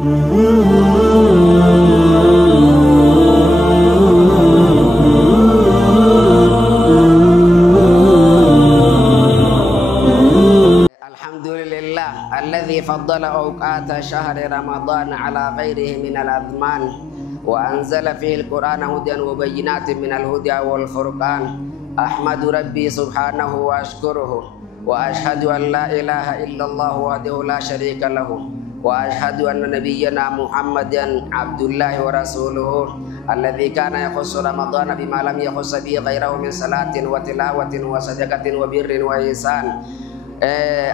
Alhamdulillah alladzi faddala awqata syahri Ramadan ala ghairihi minal azman wa anzala fihi al-Qur'ana hudan wa bayyinatin minal huda wal furqan. Ahmadu rabbi subhanahu wa ashkuruhu wa ashhadu an la ilaha illallah wahdahu la syarika lahu wa ashhadu anna nabiyyana Muhammadan abdullahi wa rasuluhu alladzi kana yakhussu Ramadana bima lam yakhuss bihi ghairahu min salatin wa tilawatin wa sadaqatin wa birrin wa ihsan.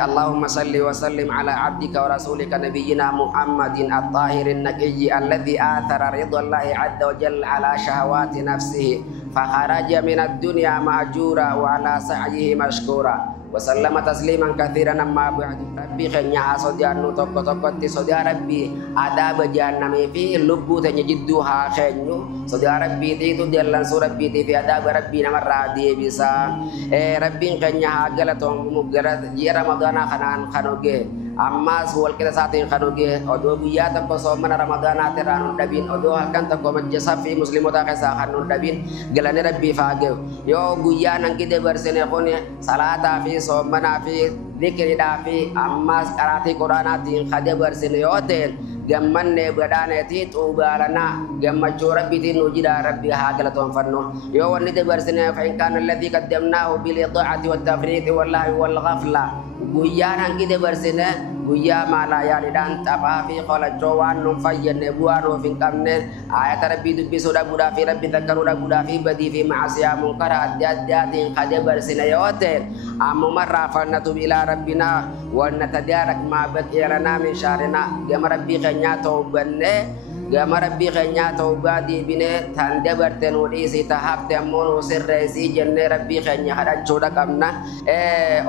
Allahumma salli wa sallim ala abdika wa rasulika nabiyyina Muhammadin at-tahirin naqiyyi alladhi athara ridallahi azza wa jalla ala syahawati nafsihi fa kharaja minad dunya ma'jura wa ala sa'yihi mashkura wa sallama tasliman katsiran amma ba'du. Rabbi khanya asodianu tokko-tokko ti sodia rabbi adab jahannami fi lubbu tanya jidduha khanyu sodia rabbi ti itu jalan surabbi ti fi adab rabbi namar radi bisa rabbi khanya agala tong mugara ji ramadana kanan kanoge amma suwal kita saat ini kanoge odo buya tako somana ramadana teranu dabin odo akan tako majasa fi muslimu ta kasa kanun dabin galane rabbi fage yo buya nang kita bersene kone salata fi somana fi dikri dafi amma karati qur'anati khade bersene yoten gamman ne badane ti tubalana gamma rabbi ti nujida rabbi hagala ton fanno yo wonni de bersene fa in kana alladhi qaddamnahu bil ida'ati wat tafriqi wallahi wal ghafla guya nang kita bersene guya mala ya dan tapafi qala jawan num fayyane buano fin kamne ayat rabbi du bisoda buda fi rabbi takaruna buda fi badi fi ma'asiya munkara adad-adin khade bersene yoten amma marrafanatu ila rabbina wa natadarak ma bakirana min syarina gama rabbi khanya taubanne gama rabbi khanya taubadi bine tande barten wodi si tahap temon sirre si jenne rabbi khanya hada joda kamna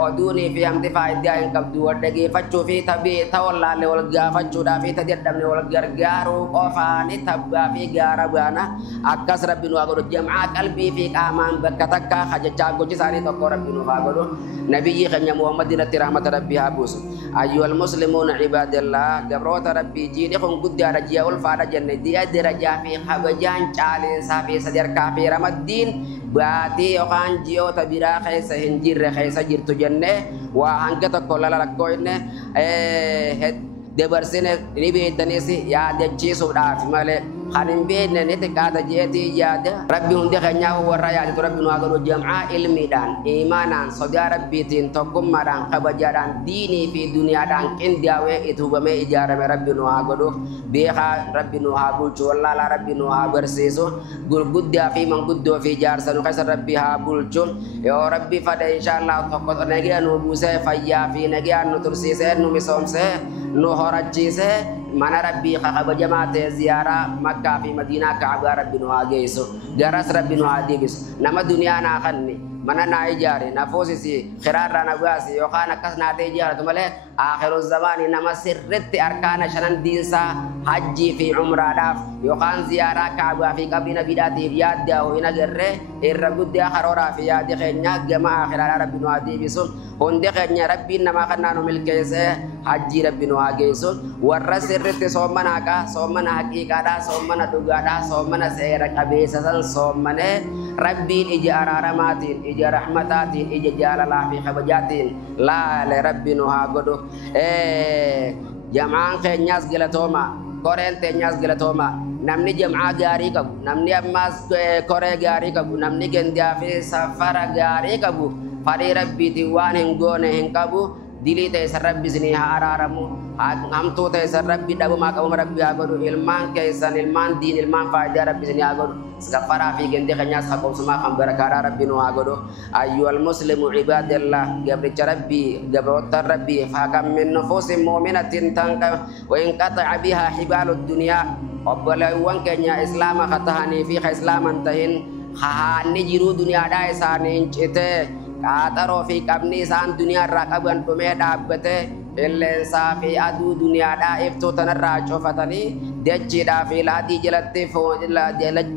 oduni fi amti faida yang kabdu wadagi faccu fi tabi tawalla le wal ga faccu da fi tadiaddam ne wal gargaru qafani tabba fi garabana akas rabbi nu agodo jam'a qalbi fi qaman bakatakka haja cago ci sari to rabbi nu agodo nabi khanya muhammadin rahmat rabbi habus ayyuhal muslimuna ibadallah gabrota rabbi jini khon gudda rajaul fada janne dia deraja fi habajan calin safi sajar kafi ramaddin baati yokan jio tabira khaisa hinjir khaisa jirtu janne wa angkata kolala koine debarsine ribe tanisi ya de ciso da fi male khanim be ne te kata jeti yada rabbi hunde khanya wa raya to rabbi no agado jam'a ilmi dan imanan sodia rabbi tin tokum marang kabajaran dini fi dunia dan kin diawe itu bame ijara me rabbi no agado be kha rabbi no habul walla la rabbi no habar seso gul gudda fi man guddo fi jar sanu khaisa rabbi habul chun ya rabbi fada insyaallah tokot nagi anu buse fayya fi nagi anu tursi se nu misomse nu horaji se mana rabbi khaba jamaate ziara makkah fi madinah ka'bah rabbi no ageso garas rabbi no adibis nama dunia na khanni mana na ijari na posisi khirara na gasi yo kana kasna te ijara to male akhiruz zamani nama sirrati arkana shanan dinsa haji fi umrah daf yo kan ziara ka'bah fi kabina bidati yadda o ina gerre irragudde akharora fi yadi khenya gama akhirara rabbi no adibiso honde khenya rabbi nama kanna no milkese haji rabbi no ageso warra sirrati somana ka somana hakikada somana dugada somana sera kabisa san somane rabbi ijara ramatin ija rahmatatin ija jalala fi khabajatin la le rabbi no hagodo jama'an kenyas gelatoma korente nyas gelatoma namni jam'a gari kabu namni ammas kore gari kabu namni gendia fi safara gari kabu fari rabbi diwan ngone hen kabu dili te sarabbi sini hararamu amto te sarabbi dabu maka rabbi agodo ilman kaisan ilman din ilman faida rabbi sini agodo safara fi gende khanya sakom suma kham barakara rabbi no agodo ayyuhal muslimu ibadallah gabri rabbi gabrota rabbi fakam min nufusin mu'minatin tanka wa in qata'a biha hibalud dunya obala wan kenya islam khatahani fi islaman tahin khahani jiru dunia da isani cete kataro fi kabni san dunia rakaban pemeda bete ellen safi adu dunia da iftu tanarra chofatani dechi da fi ladi jalatti fo la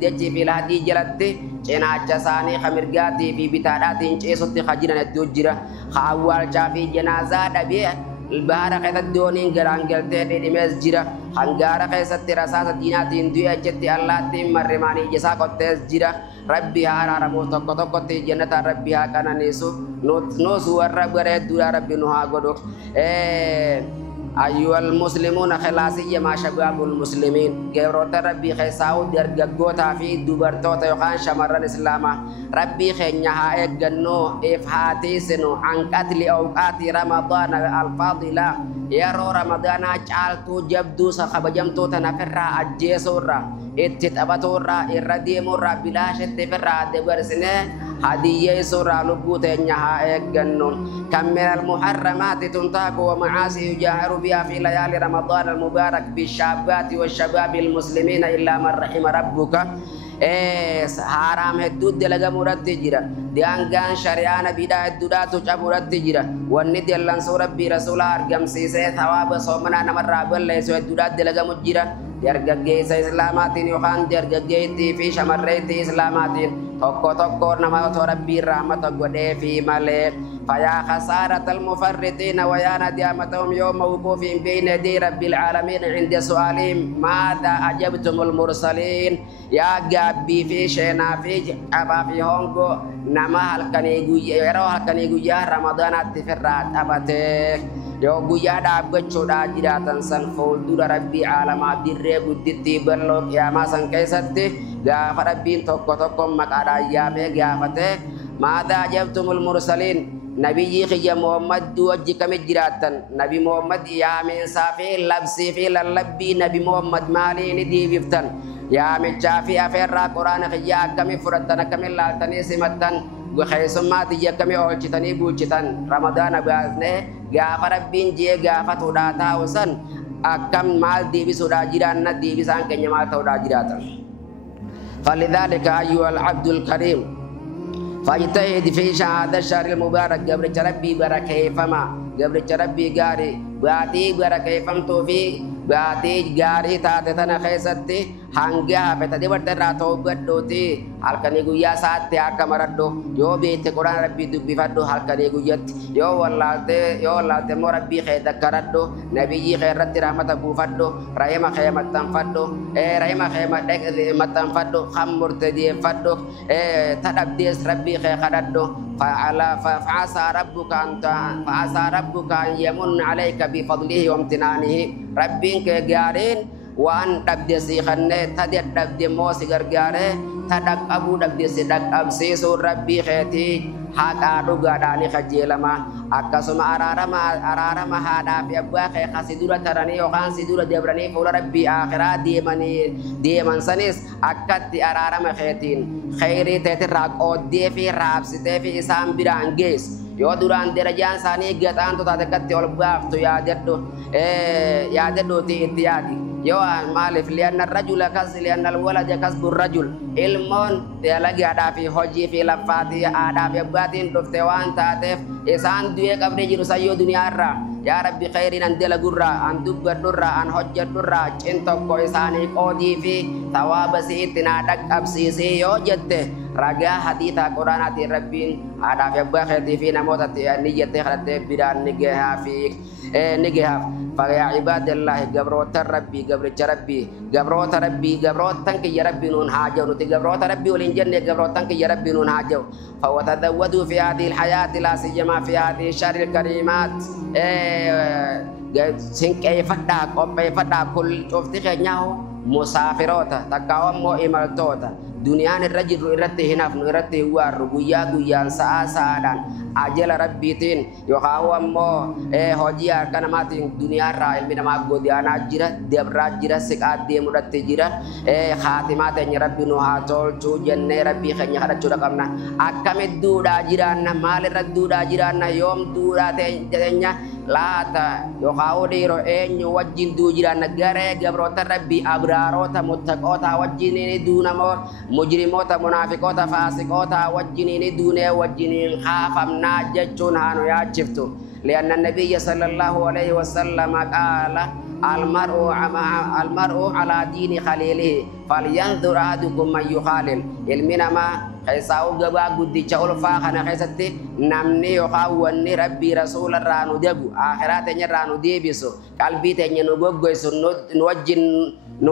dechi fi ladi jalatti cena jasani khamirgati fi bitadati cesutti khajina dujira khawal chafi janaza da bi البحر كيس الدونين قران قلتين إمز جرا هنگارا كيس التراسات ديناتين دوية جتي الله تيم مرماني جسا قطيس جرا ربي هارا رمو توقو توقو تي جنة ربي هاكنا نيسو نوسو الرب غريد دولا ربي نوها قدوك أيها المسلمون خلاصية ما شباب المسلمين قبروت ربي خيساو درققوتا في دوبرتوتا يخان شمر الإسلام ربي خينيها إقنو إفهاتي سنو عن قتل أوقات رمضان الفاضلة يرو رمضان جعلتو جبدو سخب جمتو تنفرها الجيسورة اتتبتورة الرديمورة بلا شت فرها دبرسنه هدية سورة لبوتة نها إقنو كم من المحرمات تنتهك ومعاصي يجاهر بها في ليالي رمضان المبارك بالشابات والشباب المسلمين إلا من رحم ربك حرام هدود دلغا مراد جرا ديانغان شريعة بدا هدودا تجاب مراد جرا والندي اللانسو ربي رسول أرقم سيسي ثواب صومنا نمر رابل ليسو هدودا دلغا مجرا درجة إسلاماتين يخان درجة في شمريت إسلاماتين tokko nama Rabbi rahmat gode fi male faya khasarat al mufarritin wa ya nadiyamatum yawma wuqufin bayna yaday rabbil alamin inda su'alim madha ajabtumul mursalin ya gabbi fi shayna fi aba fi hongo nama halkani guya ramadan atfirrat abate yo guya da gochoda jiratan san fodura rabbi alama dirre budditi ballo ya masan kaisatti gaafa rabbiin tokko maqaadhaan yaamee gaafate maadhaa ajabtumul mursaliin nabiyyi kiyya Muhammad wajji kami jiraattan nabi Muhammad yaameensaa fi labsii fi lallabbii nabi Muhammad maaliin deebiftan yaamichaa fi afeerraa quraana kiyya akkami fudhattan akkami laaltanii simattan keessummaa tiyya akkami oolchitanii bulchitan ramadaana baasnee gaafa rabbiin jee gaafatuudhaa taa'usan akkam maal deebisuudhaa jiraanna deebisaan keenya maal ta'uudhaa jiraatan. فلذلك أيها العبد الكريم فاجتهد في هذا الشهر المبارك قبل ربي بركه فما قبل ربي قاري باتي بركه فمتو في باتي قاري تاتنا خيستي hangga apa tadi berterah taubat doti halkani guya saat ya kamaraddo yo bete Quran Rabbi dubbi faddo halkani guyat yo wallalte mo Rabbi khayda karaddo nabiyyi khairat rahmat abu faddo rahima khaymat tam faddo rahima khaymat dek matam faddo khamur tadi faddo tadab des Rabbi khay khadaddo fa'asa rabbuka an yamun alayka bi fadlihi wa imtinanihi Rabbi ke garin wan dabde si khanne tadet dabde mo si gargare tadak abu dabde si dak absi so Rabbi khati haqa duga dani khajelama akasuma ararama hada fi abwa khay khasidura tarani yo kan sidura debrani fula Rabbi akhira di mansanis akati ararama khatin khairi tetiraq odde fi rabsi te fi isam biranges yo duran derajaan sani gatan to tadakati ol baf to ya deddo ti intiyadi yo malif lianna rajula kas lianna alwalad kasbu rajul ilmon te lagi ada fi hoji fi lafati ada fi batin dofte wan tatef isan duye kabri jiru sayo dunia ra ya rabbi khairin an dela gurra an dubba durra an hojja durra cinto ko isani qodi fi tawabasi tinadak absisi yo jette raga haditha qur'anati rabbin ada fi bakhati fi namotati niyati khatte bidan nigeha fi nigeha فيا عباد الله قبروت ربي قبروت تنك يا ربي نون حاجه قبروت ربي والجنه قبروت تنك يا ربي نون حاجه فوتزودوا في هذه الحياه لا سيما في هذه الشهر الكريمات سنك يفدا قم يفدا كل شفتي خنياو مسافروتا تقاوم إمالتوتا دنيا الرجل إرته هنا إرته war guya saadan ajal rabbitin yo kawammo hojiya kana matin dunia ra ilmi nama godiana jira debra jira sikade mudatte jira khatimate nya rabbi no ha tol tu jenne rabbi khanya hada cuda kamna akame duda jirana mal radduda jirana yom duda tenya lata yo kawdiro enyo wajjin du jirana gare gabrota rabbi abrarota muttaqota wajjini dunamo mujrimota munafiqota fasiqota wajjini dune wajjini khafamna jajun hanu ya chiftu lianna nabiyya sallallahu alaihi wasallam qala almar'u ala dini khalilihi falyanzur ahadukum man yukhalil. Ilmi nama kaisa ugaba guddicha ulfa kana kaisatti namni yoqawwanni rabbi rasularra nu debu akhiratenya ranu debiso qalbi tenya nu goggoyso nu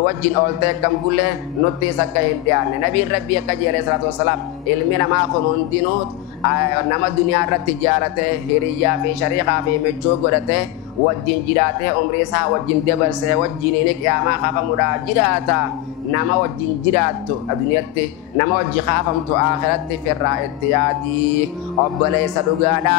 wajjin olte kambule nutti sakka hindiane nabi rabbi akajere salatu wassalam ilmi nama khonondinut nama dunia irratti jaarate hiriyaa fi shariiqa fi mechuu godhate wajjin jiraate umrii isaa wajjin dabarse wajjin inni qiyaamaa kaafamuudha jiraata nama wajjin jiraattu adunyaatti nama wajji kaafamtu akhiratti firraa itti yaadi obboleessa dhugaadha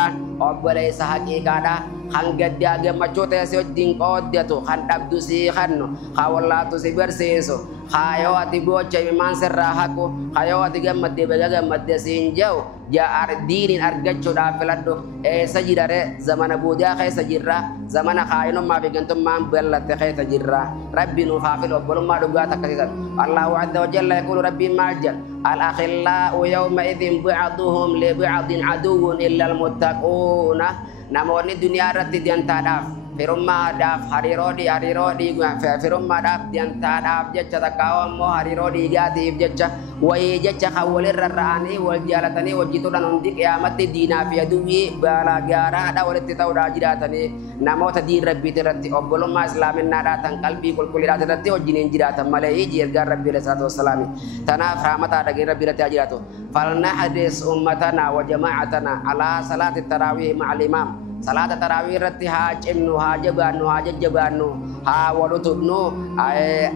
obboleessa haqiiqaadha kan gaddaa gammachuu ta'e si wajjin qooddatu kan dhabdu si kannu kan wallaatu si barsiisu kaayoo ati gocha imaan sirraa haqu kaayoo ati gammadde baga gammadde siin jehu jaar diinin argachuudhaaf filadhu eessa jirare zamana boodaa keessa jirra zamana kaayinummaa fi gantummaan ballatte keessa jirra rabbi nu haafil obbolummaa dhugaa takkasiisan allahu azza wa jalla yaqulu rabbiin maal jedha al-akhillau yawma idhin ba'duhum li ba'din aduwwun illa al-muttaquuna namoonni duniyaa irratti diyantaadhaaf firummaadhaaf hariiroo firummaadhaaf diyantaadhaaf jecha takkaawa immoo hariiroo dhiigaatiif jecha wayii jecha kan walirra ra'anii wal jaalatanii wajjituudhaan hundi qiyaamatti diinaa fi aduwwii baalaa gaaraadha walitti ta'uudhaa jiraatanii namoota diin rabbiiti irratti obbolummaa islaaminaadhaa tan qalbii qulqulliidhaati irratti wajjiniin jiraatan malee iji ergaan rabbii alayhi salaatu wassalaami tanaaf rahmataa dhageen rabbii irratti haa jiraatu falnahdis ummatana wa jamaa'atana alaa salaati taraawih ma'al imaam salat tarawih irratti haa cimnu haa jabaannu haa jajjabaannu haa walutubnu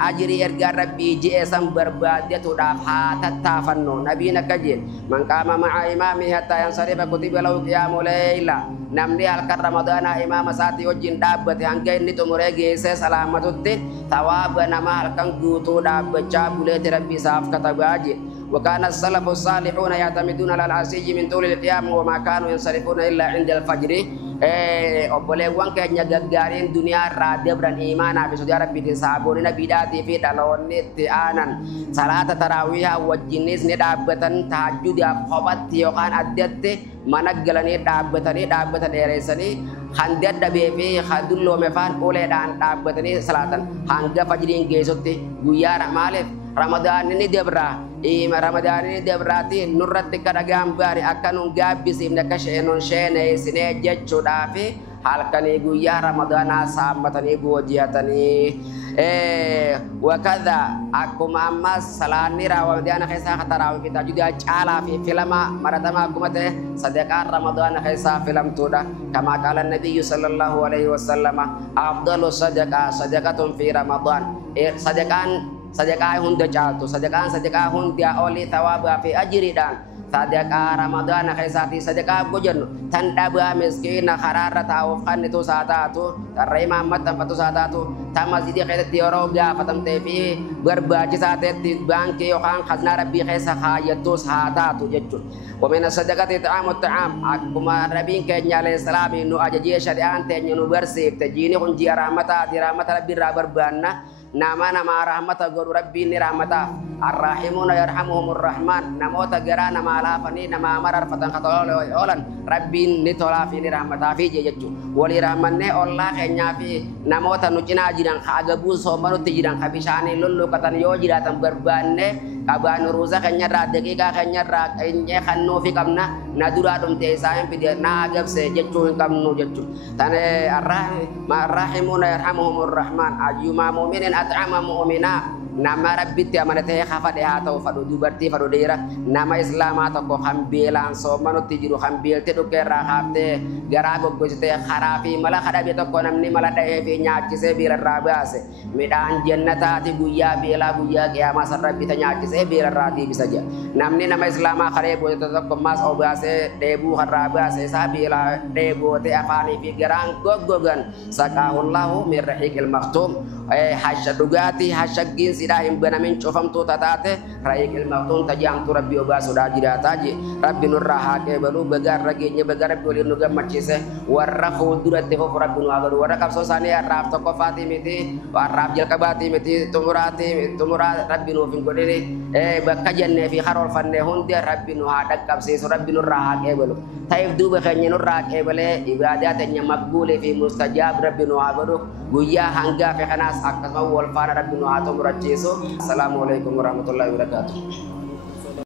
ajrii ergaa rabbii ji'e san barbaadatuudhaaf haa tattaafannu nabiin akka jedhe man qaama ma'a imaamii hattaa yansarifa kutiba lahu qiyaamu layla namni halkan ramadaanaa imaama isaatii wajjin dhaabbate hanga inni xumuree geessee salaamatutti tawaaba nama halkan guutuu dhaabbachaa buleeti rabbi isaaf katabaa jedhe وكان السلف الصالحون يعتمدون على العشي من طول القيام وما كانوا ينصرفون إلا عند الفجر obboleewwan keenya gaggaariin duniyaa irraa dabran imaanaa fi sodaa rabbiitiin sahaboonni nabiidhaatii fi dhaloonni itti aanan salaata taraawihaa wajjinis ni dhaabbatan tahajjudaaf kophatti yookaan addatti mana galanii dhaabbatan dheereessanii kan dadhabee fi kan dulloome faan uleedhaan dhaabbatanii salaatan hanga fajriin geessutti guyyaa maaliif Ramadan ini debra Ramadan ini debrati nurratti kadagaan bari akan gabbisiifne akka sheenon sheene isine jechuudha fi halkanii guyyaa Ramadana saammatanii boojiyatanii wakadha akkuma ammas salaanni Ramadana keessa khataraawii fi tajudaa caalaa fi filama maratama akkuma ta'e sadaqaan Ramadana keessa filamtuudha kama qaala nabiyyu sallallahu alaihi wasallam afdalu sadaqatun fi Ramadan sadaqaa hunda caaltu sadaqaa hunda oli thawaaba fi ajriidhaan sadaqaa Ramadana keessatti sadaqaa gojannu tan dhabaa miskiina karaarra taa'uuf kannitu saataatu tarra imaammattan fatu saataatu tan masjidii keessatti yeroo gaafatamtee fi barbaachisaa ta'etti baankii yookaan khaznaa rabbii keessa kaayyattus haa taatu jechuudha. ومن الصدقات إطعام الطعام أكما ربين كنيا عليه السلام إنه أججي شريان تنينو برسيف تجيني كنجي رحمة ربي رابر بانا nama rahmat guru rabbi ni rahmata arrahimuna yarhamuhumur rahman namota gara nama alafani nama marar fatan khatolol olan rabbi ni tolafi ni rahmata fi jeju wali rahmanne Allah kenya fi namota nucina jidan khagabu so manuti jidan khabishani lullu katan yo jidatan berbanne kaban ruza kenya ra daqiqa kenya ra kenya khanno fi kamna nadura dum te saen fi na agab se jeju kamnu jeju tane arrahimuna yarhamuhumur rahman ayyuma mu'minin at'ama mu'mina nama rabbitti amanatee khafade haa ta'u fadhu dubartii fadhu dheera nama islaamaa tokko hambeelaan soomanutti jiru hambeelte dhukkeerraa haaftee garaa goggositee karaa fi mala kadhabe tokko namni mala dhahee fi nyaachisee beelarraa baase midhaan jannataati guyyaa beelaa guyyaa qiyaamaa san rabbita nyaachisee beelarraa deebisa jedha namni nama islaamaa karee boote tokko maas obaasee dheebuu karraa baase isaa beelaa dheeboote afaanii fi garaan goggogan saqaahullahu min rahiiqil maktuum hasha dhugaatii hashaggiin sidhaa hin banamin cufamtuu tataate ra'iiq ilmaqtuun tajaamtu rabbi obaasuudhaa jiraataa je rabbi nurraa haa qeebalu bagaan rageenya baga rabbi waliin nu gammachiise warra fuulduratti fufu rabbi nu haa godhu warra qabsoo isaanii har'aaf tokkoffaatii miti har'aaf jalqabaatii miti xumuraa rabbi nuuf hin godhini bakka jennee fi karoorfannee hundi rabbi nu haa dhaqqabsiisu rabbi nurraa haa qeebalu ta'eef duuba keenya nurraa qeebalee ibaadaa teenya maqbuulee fi mustajaab rabbi nu haa godhu guyyaa hangaa fi kanaas akkasuma wal faana rabbi nu haa xumurachiisu. Assalamu alaikum warahmatullahi wabarakatuh.